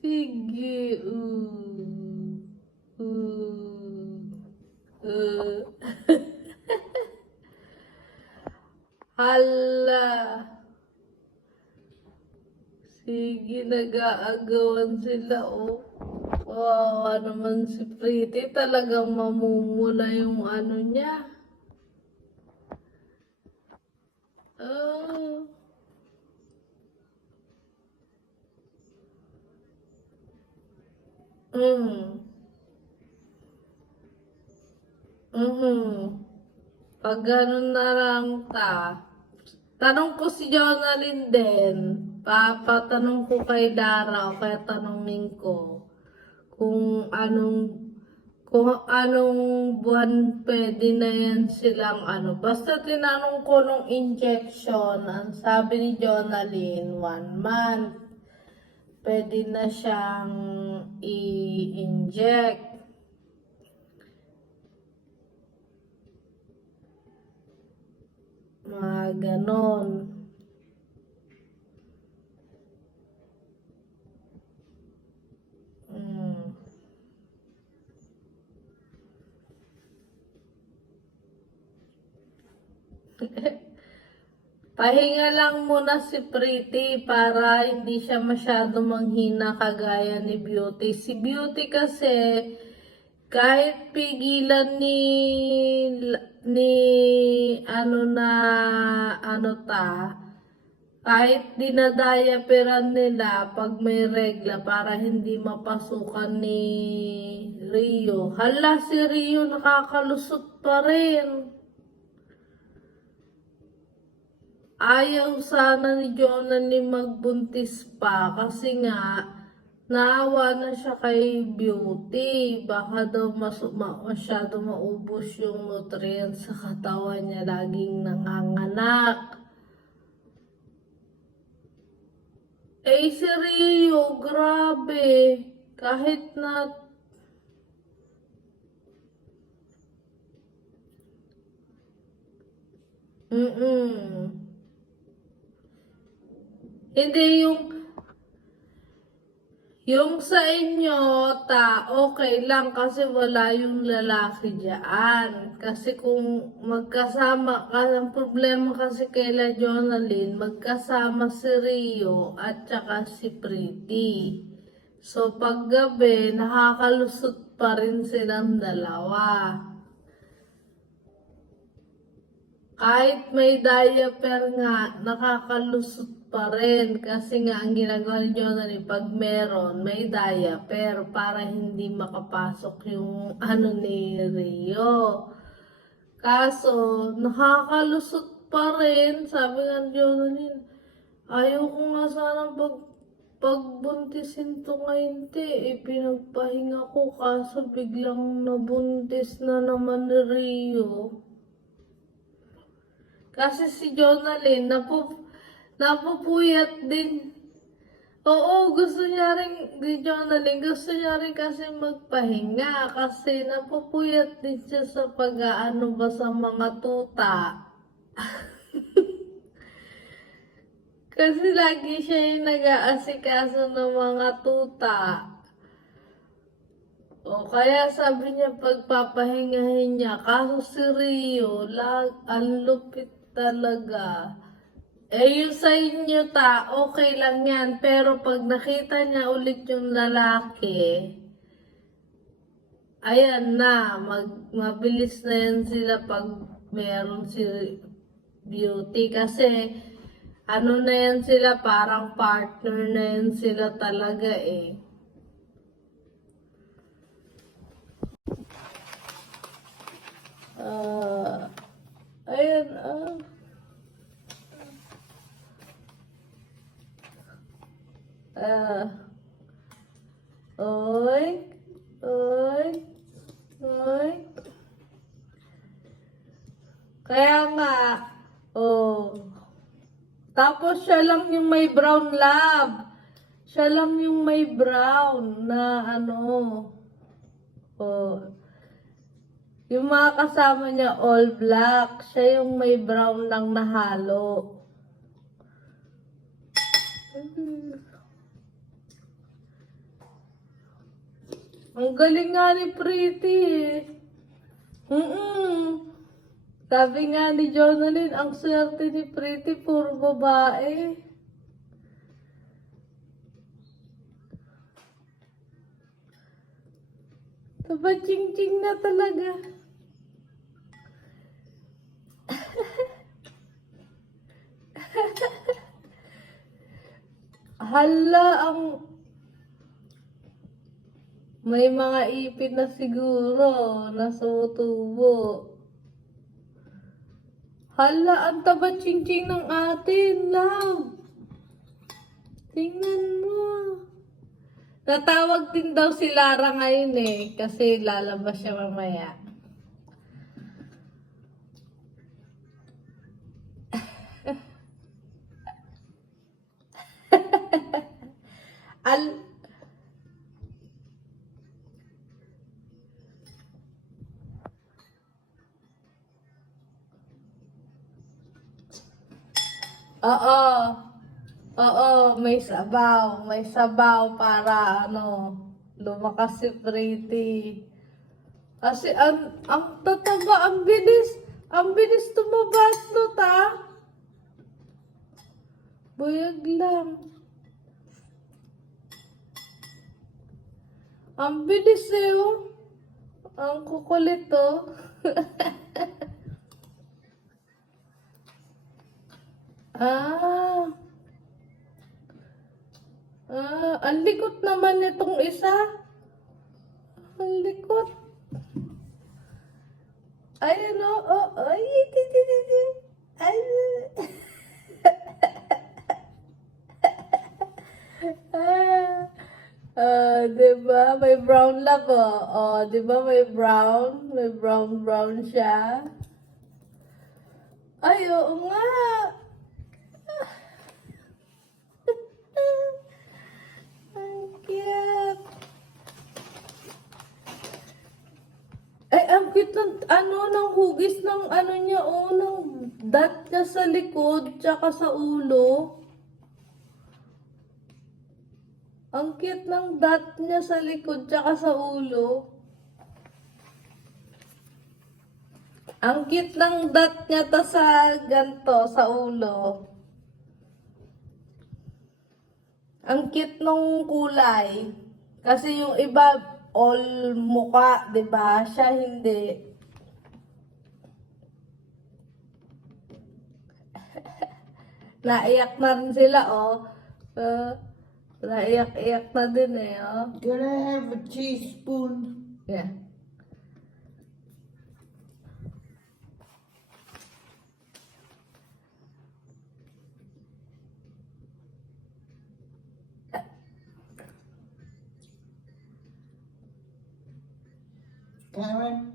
Sige. Uh, uh, uh. Hala. Sige, nag-aagawan sila, oh. Wow, naman si Pretty. Talagang mamumula yung ano niya. Oh. Mm. Mm. Pag ganun na lang ta, tanong ko si Jonalyn din, papatanong ko kay Dara o kaya tanongin ko kung anong kung anong buwan pwede na yan silang ano. Basta tinanong ko nung injection, ang sabi ni Jonalyn, one month. Pwede na siyang i-inject. Mga ganon. Mm. Pahinga lang muna si Pretty para hindi siya masyado manghina kagaya ni Beauty. Si Beauty kasi kahit pigilan ni ni ano na ano ta kahit dinadayaperan nila pag may regla para hindi mapasukan ni Rio. Hala si Rio nakakalusot pa rin. Ayaw sana ni Jonah ni magbuntis pa kasi nga naawa na siya kay Beauty. Baka daw mas, ma, masyado maubos yung nutrients sa katawan niya laging nanganganak. Eh si Rio, grabe. Kahit na Mm-mm. Hindi yung yung sa inyo, ta, okay lang kasi wala yung lalaki diyan. Kasi kung magkasama ka, ang problema kasi kay La Jonalyn, magkasama si Rio at saka si Pretty. So pag gabi, nakakalusot pa rin silang dalawa. Kahit may diaper nga, nakakalusot pa rin. Kasi nga, ang ginagawa ni Jonathan, pag meron, may diaper para hindi makapasok yung ano ni Rio. Kaso, nakakalusot pa rin. Sabi nga ni Jonathan, ayaw ko nga sanang pag pagbuntisin to ngayon, te. Eh, pinagpahinga ko kaso biglang nabuntis na naman Rio. Kasi si Jonalyn, napu, napupuyat din. Oo, gusto niya rin, Jonalyn, gusto niya rin kasi magpahinga. Kasi napupuyat din siya sa pag-aano ba sa mga tuta. kasi lagi siya yung nag-aasikaso ng mga tuta. O kaya sabi niya pagpapahingahin niya, kaso si Rio, lag, ang lupit talaga. Eh, yung sa inyo ta, okay lang yan. Pero pag nakita niya ulit yung lalaki, ayan na, mag, mabilis na yan sila pag meron si beauty. Kasi, ano na yan sila, parang partner na yan sila talaga eh. Ah, ayan, ah. Ah. Oy. Oy. Oy. Kaya nga, oh. Tapos siya lang yung may brown lab. Siya lang yung may brown na ano. Oh. Yung mga kasama niya all black. Siya yung may brown lang na halo. Ang galing nga ni Pretty eh. Mm Sabi nga ni Jonalyn, ang swerte ni Pretty, puro babae. Taba ching-ching na talaga. Hala, ang... May mga ipin na siguro na sumutubo. Hala, ang taba ching-ching ng atin, love. Tingnan mo. Natawag din daw si Lara ngayon eh, kasi lalabas siya mamaya. Al Oo. Oo, may sabaw. May sabaw para ano, lumakas si Pretty. Kasi ang, ang tataba, ang bilis. Ang bilis tumabas no, ta. Buyag lang. Ang bilis eh, oh. Ang kukulit, oh. ah. Ah, ang likot naman itong isa. Ang likot. Ay, ano? Oh, ay, ti, ti, ti, ti. Ay, ah, ah, diba? May brown love, oh. Oh, diba may brown? May brown, brown siya. Ay, oo nga. Cute. Ay, ang cute ng, ano, ng hugis ng, ano niya, oh, ng dot niya sa likod, tsaka sa ulo. Ang cute ng dot niya sa likod, tsaka sa ulo. Ang cute ng dot niya ta sa ganto, sa ulo. Ang cute nung kulay. Kasi yung iba, all muka, ba? Siya hindi. Naiyak na rin sila, oh. Uh, naiyak-iyak na din eh, oh. Can I have a teaspoon? Yeah. Karen?